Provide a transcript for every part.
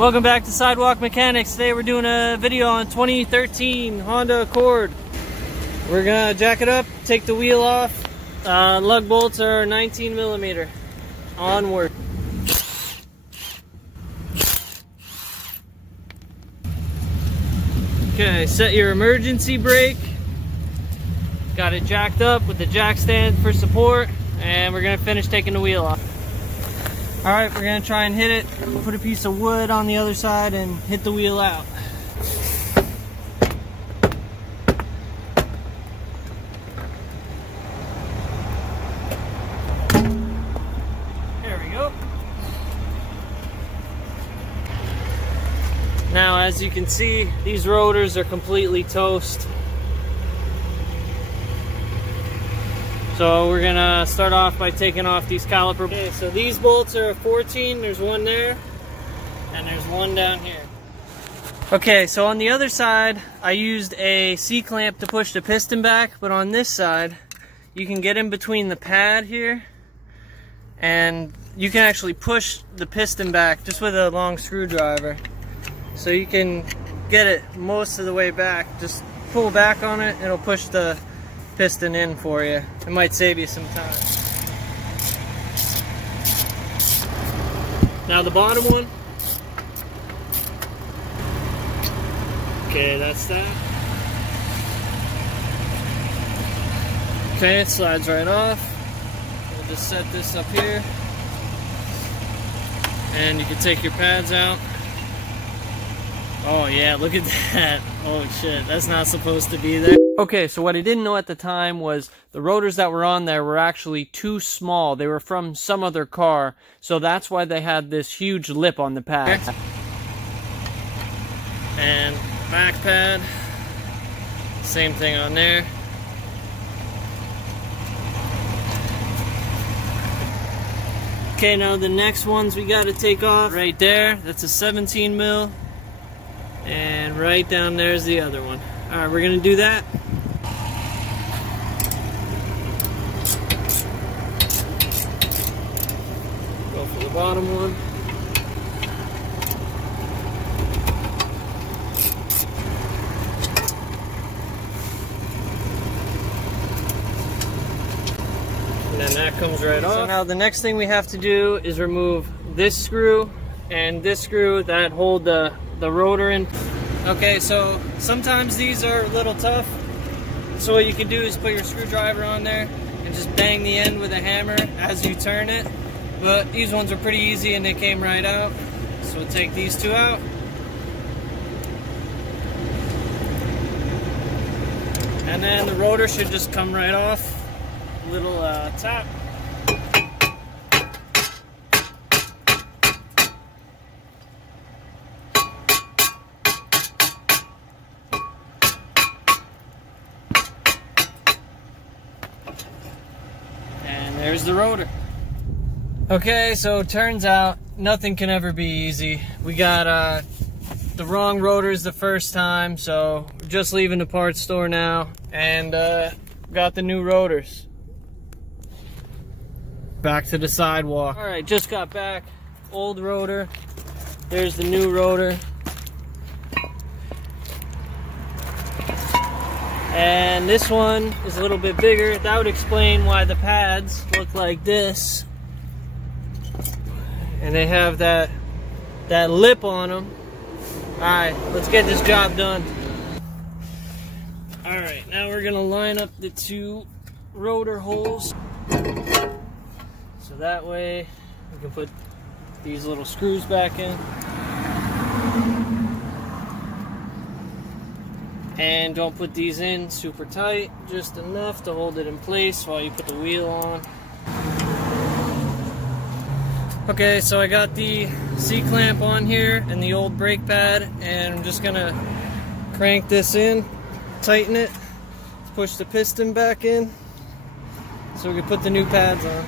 Welcome back to Sidewalk Mechanics. Today we're doing a video on 2013 Honda Accord. We're gonna jack it up, take the wheel off. Lug bolts are 19 millimeter. Onward. Okay, set your emergency brake. Got it jacked up with the jack stand for support, and we're gonna finish taking the wheel off. All right, we're gonna try and hit it. Put a piece of wood on the other side and hit the wheel out. There we go. Now, as you can see, these rotors are completely toast. So we're gonna start off by taking off these caliper. Okay, so these bolts are a 14, there's one there, and there's one down here. Okay, so on the other side, I used a C-clamp to push the piston back, but on this side, you can get in between the pad here, and you can actually push the piston back just with a long screwdriver. So you can get it most of the way back. Just pull back on it, it'll push the piston in for you. It might save you some time. Now the bottom one. Okay, that's that. Okay, it slides right off. We'll just set this up here. And you can take your pads out. Oh yeah, look at that. Oh shit, that's not supposed to be there. Okay, so what I didn't know at the time was the rotors that were on there were actually too small. They were from some other car, so that's why they had this huge lip on the pad. And back pad, same thing on there. Okay, now the next ones we gotta take off. Right there, that's a 17 mil. And right down there's the other one. Alright, we're gonna do that. Go for the bottom one. And then that comes right off. So now the next thing we have to do is remove this screw and this screw that hold the rotor in. Okay, so sometimes these are a little tough. So what you can do is put your screwdriver on there and just bang the end with a hammer as you turn it. But these ones are pretty easy and they came right out. So we'll take these two out. And then the rotor should just come right off. Little tap. There's the rotor. Okay, so it turns out nothing can ever be easy. We got the wrong rotors the first time, so we're just leaving the parts store now, and got the new rotors. Back to the sidewalk. All right, just got back. Old rotor. There's the new rotor. And this one is a little bit bigger. That would explain why the pads look like this. And they have that lip on them. Alright, let's get this job done. Alright, now we're gonna line up the two rotor holes. So that way we can put these little screws back in. And don't put these in super tight, just enough to hold it in place while you put the wheel on. Okay, so I got the C-clamp on here and the old brake pad, and I'm just gonna crank this in, tighten it, push the piston back in, so we can put the new pads on.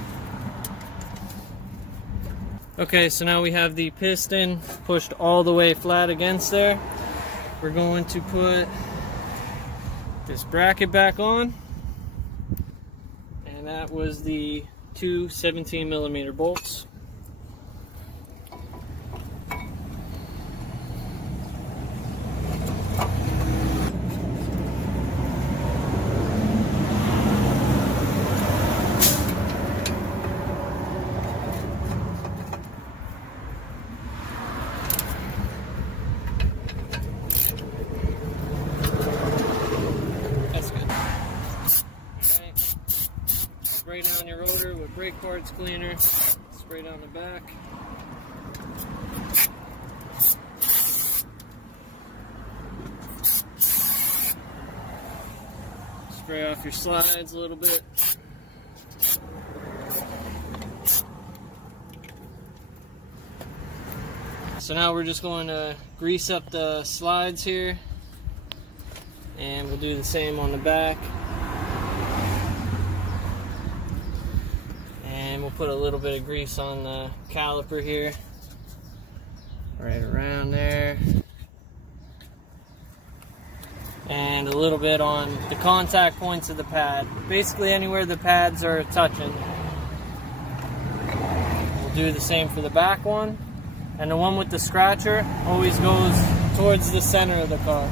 Okay, so now we have the piston pushed all the way flat against there. We're going to put this bracket back on, and that was the two 17 millimeter bolts. brake parts cleaner, spray down the back. Spray off your slides a little bit. So now we're just going to grease up the slides here, and we'll do the same on the back. And we'll put a little bit of grease on the caliper here, right around there. And a little bit on the contact points of the pad. Basically anywhere the pads are touching. We'll do the same for the back one. And the one with the scratcher always goes towards the center of the car.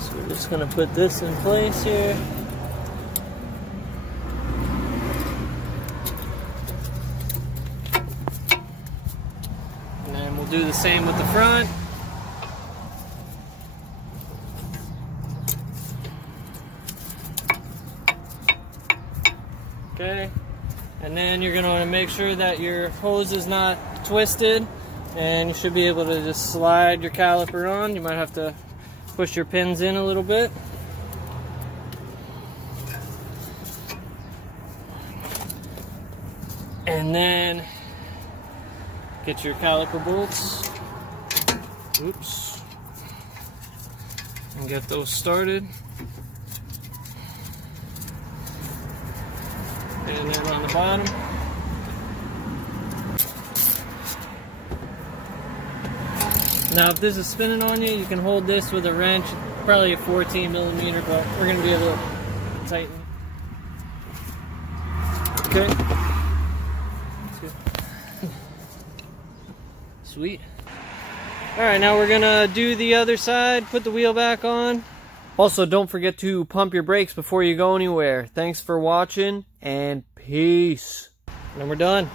So we're just going to put this in place here. And then we'll do the same with the front. Okay, and then you're going to want to make sure that your hose is not twisted, and you should be able to just slide your caliper on. You might have to push your pins in a little bit. And then get your caliper bolts. Oops. And get those started. And then on the bottom. Now if this is spinning on you, you can hold this with a wrench, probably a 14 millimeter, but we're going to be a little tighten. Okay. Sweet. Alright, now we're going to do the other side, put the wheel back on. Also, don't forget to pump your brakes before you go anywhere. Thanks for watching, and peace. And then we're done.